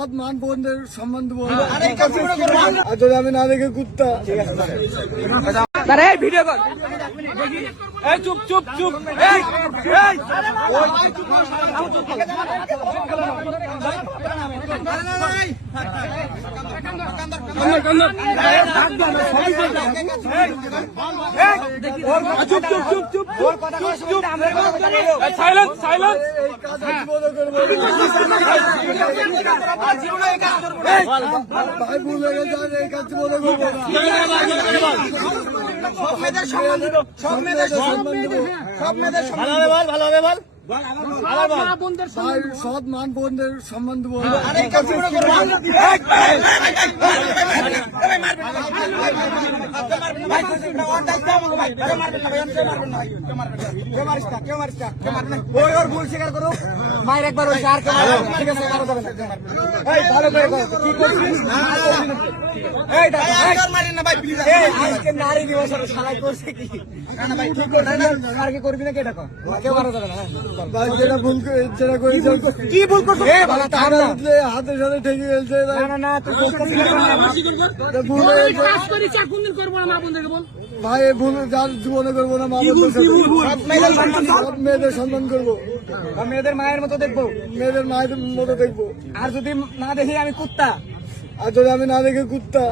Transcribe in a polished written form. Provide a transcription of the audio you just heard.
সৎ মান বোনদের সম্মান দেবো। আর যদি আমি না দেখে কুত্তা ভিডিও কর। এই চুপ চুপ চুপ। চুপ চুপ চুপ চুপ চুপ। Silence silence. এই কাজ আমি বন্ধ করবো। ভাই ভুল হয়ে গেছে, এই কাজ বন্ধ করবো না। সব মেয়েদের সম্মান দিব, সব মেয়েদের সম্মান দিব, সব মেয়েদের ভালোভাবে বল, ভালোভাবে বল। ভাই সৎ মান বোনদের সম্মান দেবো। মায়ের একবার হয়েছে আর ঠিক আছে ভালো করে কি করছিস নারী দিবস সালাই করছে কি আর কি করবি না কেটা কেউ মারা যাবে না। ভাই যেটা ভুল যেটা করেছে কি ভুল করছো হাতের সাথে ঠেকে গেছে। না না তুই ভুল হয়ে গেছে ভাই, এই ভুল যার জীবনে করবো না। মা বোনদের সাথে সব মেয়েদের সম্মান করবো। মেয়েদের মায়ের মতো দেখবো, মেয়েদের মায়েদের মতো দেখবো। আর যদি না দেখি আমি কুত্তা। আর যদি আমি না দেখে কুত্তা